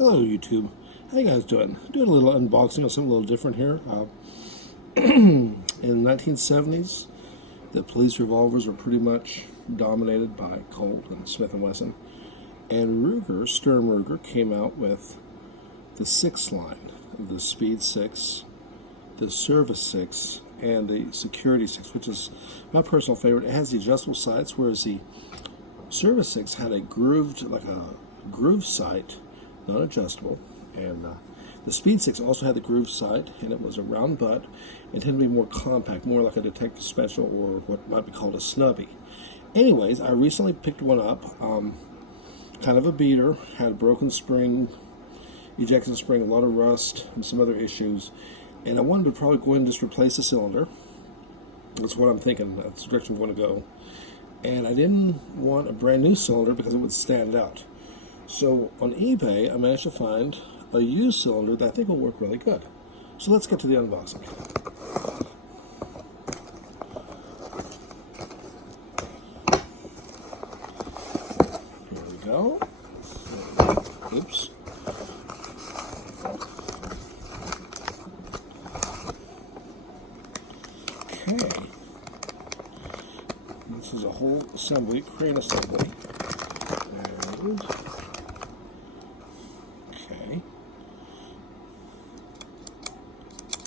Hello YouTube, how you guys doing? Doing a little unboxing of something a little different here. In the 1970s, the police revolvers were pretty much dominated by Colt and Smith & Wesson. And Ruger, Sturm Ruger, came out with the 6 line, the Speed 6, the Service 6, and the Security 6, which is my personal favorite. It has the adjustable sights, whereas the Service 6 had a grooved, like a groove sight, not adjustable, and the Speed 6 also had the groove sight, and it was a round butt. It tended to be more compact, more like a Detective Special or what might be called a snubby. Anyways, I recently picked one up, kind of a beater, had a broken spring, ejection spring, a lot of rust, and some other issues, and I wanted to probably go in and just replace the cylinder. That's what I'm thinking, that's the direction I'm going to go. And I didn't want a brand new cylinder because it would stand out. So on eBay, I managed to find a used cylinder that I think will work really good. So let's get to the unboxing. Here we go. Oops. Okay. This is a whole assembly, crane assembly. And okay.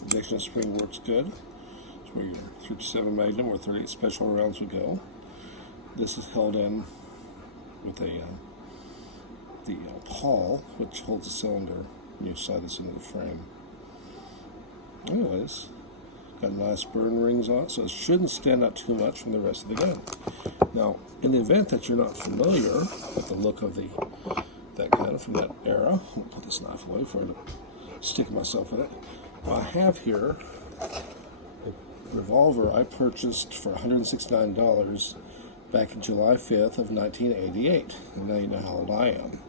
Ejection spring works good. It's where your 37 Magnum or 38 special rounds would go. This is held in with a the pawl, which holds the cylinder, and you slide this into the frame. Anyways, got nice burn rings on it, so it shouldn't stand out too much from the rest of the gun. Now, in the event that you're not familiar with the look of that gun from that era, I'll put this knife away before I stick myself with it. I have here a revolver I purchased for $169 back in July 5th of 1988. And now you know how old I am.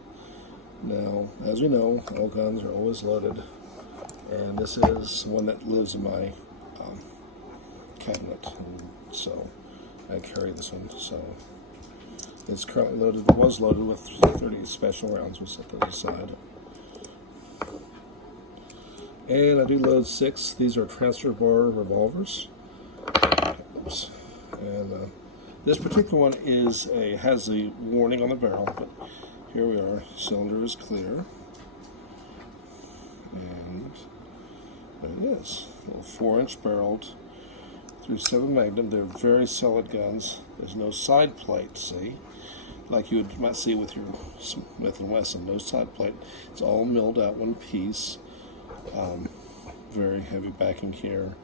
Now, as we know, all guns are always loaded, and this is one that lives in my cabinet, and so I carry this one. So it's currently loaded. It was loaded with 30 special rounds. We'll set those aside. And I do load 6. These are transfer bar revolvers. Oops. And this particular one has a warning on the barrel, but here we are. Cylinder is clear, and there it is. A little 4-inch barreled 37 Magnum. They're very solid guns. There's no side plate, see, like you might see with your Smith & Wesson. No side plate. It's all milled out one piece. Very heavy backing here.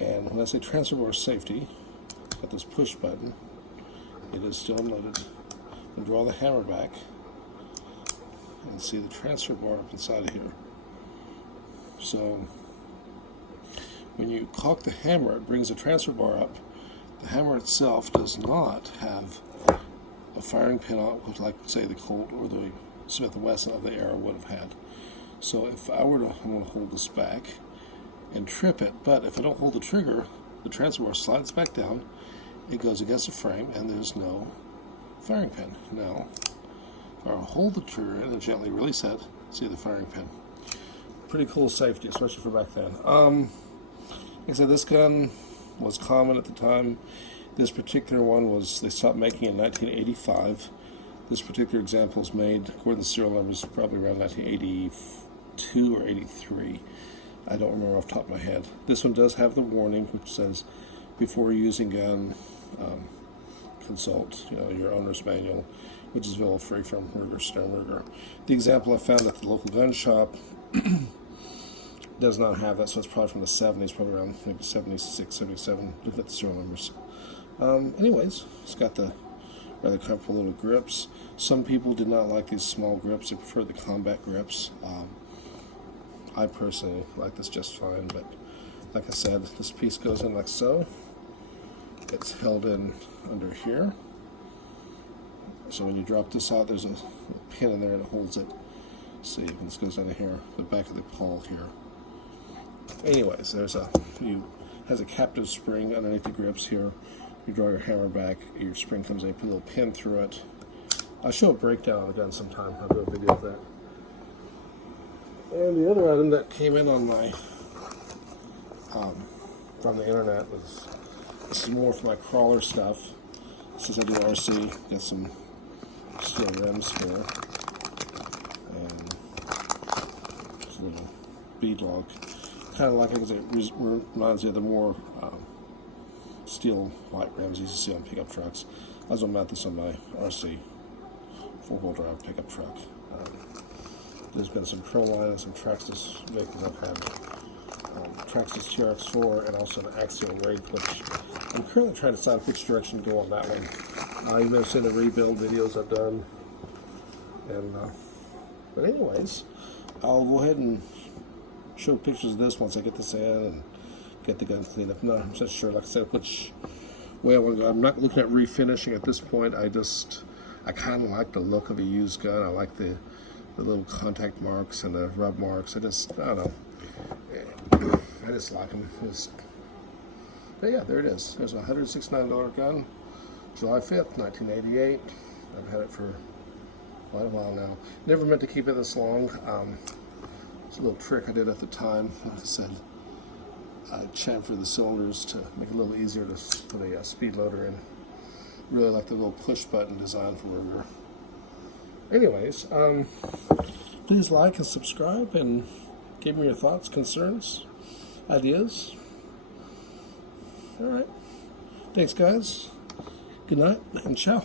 And when I say transfer bar safety, got this push button. It is still unloaded. And draw the hammer back and see the transfer bar up inside of here. So when you cock the hammer, it brings the transfer bar up. The hammer itself does not have a firing pin on it, like say the Colt or the Smith & Wesson of the era would have had. So if I were to, I'm going to hold this back and trip it, but if I don't hold the trigger, the transfer bar slides back down, it goes against the frame, and there's no firing pin. Now, if I hold the trigger and gently release it, see the firing pin. Pretty cool safety, especially for back then. Like I said, this gun was common at the time. This particular one they stopped making in 1985. This particular example is made, according to the serial numbers, probably around 1982 or 83. I don't remember off the top of my head. This one does have the warning, which says, before using gun, consult your owner's manual, which is available free from Ruger, Sturm Ruger. The example I found at the local gun shop does not have that, so it's probably from the 70s, probably around maybe 76, 77, look at the serial numbers. Anyways, it's got the rather comfortable little grips. Some people did not like these small grips, they prefer the combat grips. I personally like this just fine, but like I said, this piece goes in like so. It's held in under here. So when you drop this out, there's a pin in there that holds it. See, when this goes under here, the back of the pawl here. Anyways, has a captive spring underneath the grips here. You draw your hammer back, your spring comes in, you put a little pin through it. I'll show a breakdown of the gun sometime. I'll do a video of that. And the other item that came in on my from the internet was, this is more for my crawler stuff. Since I do RC, got some steel rims here, and just a little bead log. Kind of like it because it reminds me of the more steel white rims you see on pickup trucks. I was going to mount this on my RC 4-wheel drive pickup truck. There's been some Proline and some Traxxas vehicles I've had. Traxxas TRX4 and also an Axial Wraith, which I'm currently trying to decide which direction to go on that one. You may have seen the rebuild videos I've done. And but anyways, I'll go ahead and show pictures of this once I get this in and get the gun cleaned up. I'm not 100% sure, like I said, which way I want to go. I'm not looking at refinishing at this point. I kind of like the look of a used gun. I like the little contact marks and the rub marks. I don't know. I just like them. But yeah, there it is. There's a $169 gun, July 5th, 1988. I've had it for quite a while now. Never meant to keep it this long. It's a little trick I did at the time. Like I said, I chamfered the cylinders to make it a little easier to put a speed loader in. Really like the little push button design for Ruger. Anyways, please like and subscribe and give me your thoughts, concerns, ideas. Alright. Thanks, guys. Good night and ciao.